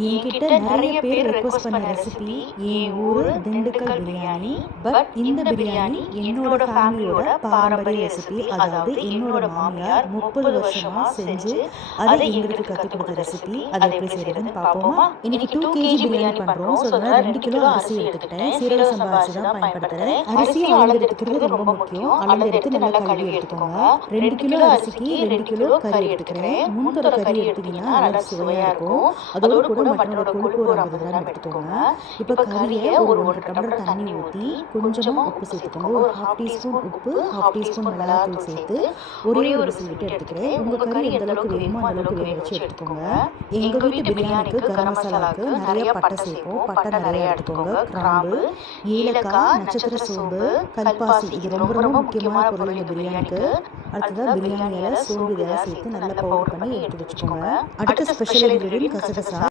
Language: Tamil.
என்கிட்ட நிறைய பேர் ரெக்வஸ்ட் பண்ண ரெசிபி என் ஊர் திண்டுக்கல் பிரியாணி. பட் இந்த பிரியாணி என்னோட ஃபேமிலியோட பாரம்பரிய ரெசிபி. அதாவது என்னோட மாமியார் 30 வருஷமா செஞ்சு அதை எங்களுக்கு கற்றுக் கொடுத்த ரெசிபி. அதை எப்படி செய்யறதுன்னு பார்ப்போமா? இன்னைக்கு 2 kg பிரியாணி பண்றோம். ஸோ அதனால 2 கிலோ அரிசி எடுத்துக்கிட்டேன். சீரக சம்பா அரிசி தான் பயன்படுத்துறேன். அரிசியை அளந்து எடுத்துக்கிறது ரொம்ப முக்கியம். அளந்து எடுத்து நல்லா கழுவி எடுத்துக்கோங்க. 2 கிலோ அரிசிக்கு 2 கிலோ கறி எடுத்துக்கிறேன். முன்னோட கறி எடுத்தீங்கன்னா நல்லா சுவையா இருக்கும். அதோட கூட மட்டனோட கொழுப்பு ஒரு 50 கிராம் எடுத்துக்கோங்க. இப்போ கறியை ஒரு 1 டம்ளர் தண்ணி ஊற்றி கொஞ்சமாக உப்பு சேர்த்துக்கோங்க. ஒரு 1/2 டீஸ்பூன் உப்பு, 1/2 டீஸ்பூன் மிளகாத்தூள் சேர்த்து ஒரே ஒரு விசில் விட்டு எடுத்துக்கிறேன். உங்கள் கறி எந்த அளவுக்கு வேணுமோ அந்த அளவுக்கு வேக வச்சு எடுத்துக்கோங்க. எங்கள் வீட்டு பிரியாணிக்கு கரம் மசாலாவுக்கு நிறைய பட்டை சேர்ப்போம். பட்டை நிறைய எடுத்துக்கோங்க. கிராம்பு, ஏலக்காய், நட்சத்திர சோம்பு, கல்பாசி, இது ரொம்ப ரொம்ப முக்கியமான பொருள் இந்த பிரியாணிக்கு. அடுத்ததாக பிரியாணியில் சோம்பு இதெல்லாம் சேர்த்து நல்லா பவுடர் பண்ணி எடுத்து வச்சுக்கோங்க. அடுத்த ஸ்பெஷல் இன்கிரீடியன்ட் கசகசா.